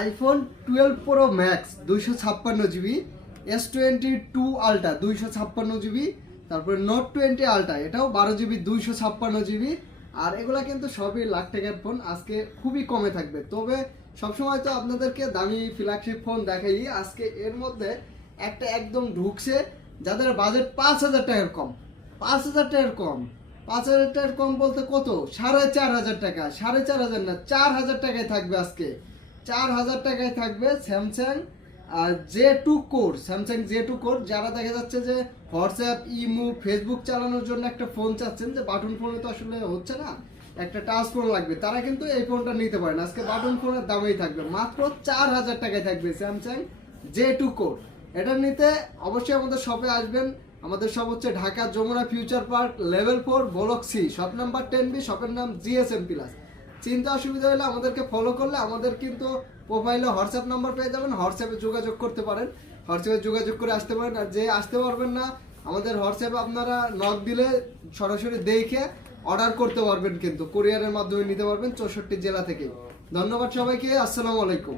IPhone 12 pro max 256 GB, S22 ultra 256 GB, তারপরে note 20 ultra এটাও 12 GB 256 GB. আর এগুলা কিন্তু সবই লাখ টাকার ফোন, আজকে খুবই কমে থাকবে। তবে সবসময় তো আপনাদেরকে দামি ফ্ল্যাগশিপ ফোন দেখাই, আজকে এর মধ্যে একটা একদম ঢুকছে যাদের বাজেট 5,000 টাকার কম। 5,000 টাকার কম, 5,000 টাকার কম বলতে কত? 4,500 টাকা, 4,500 না, 4,000 টাকায় থাকবে আজকে। 4,000 টাকায় থাকবে Samsung J2 core. Samsung J2 core, যারা দেখা যাচ্ছে যে হোয়াটসঅ্যাপ, ইমো, ফেসবুক চালানোর জন্য একটা ফোন চাচ্ছেন, যে বাটন ফোনে তো আসলে হচ্ছে না, একটা টাচ ফোন লাগবে, তারা কিন্তু এই ফোনটা নিতে পারেন। আজকে বাটন ফোনের দামেই থাকবে মাত্র 4,000 টাকায় থাকবে স্যামসাং J2 কোর। এটা নিতে অবশ্যই আমাদের শপে আসবেন। আমাদের শপ হচ্ছে Dhaka Jamuna future park level 4 block C, shop number 10B, শপের নাম GSM প্লাস। চিন্তা অসুবিধা হলে আমাদেরকে ফলো করলে আমাদের কিন্তু প্রোফাইলে হোয়াটসঅ্যাপ নাম্বার পেয়ে যাবেন, হোয়াটসঅ্যাপে যোগাযোগ করতে পারেন, হোয়াটসঅ্যাপে যোগাযোগ করে আসতে পারেন। আর যে আসতে পারবেন না, আমাদের হোয়াটসঅ্যাপে আপনারা নক দিলে সরাসরি দেখে অর্ডার করতে পারবেন, কিন্তু কুরিয়ারের মাধ্যমে নিতে পারবেন 64 জেলা থেকে। ধন্যবাদ সবাইকে, আসসালামু আলাইকুম।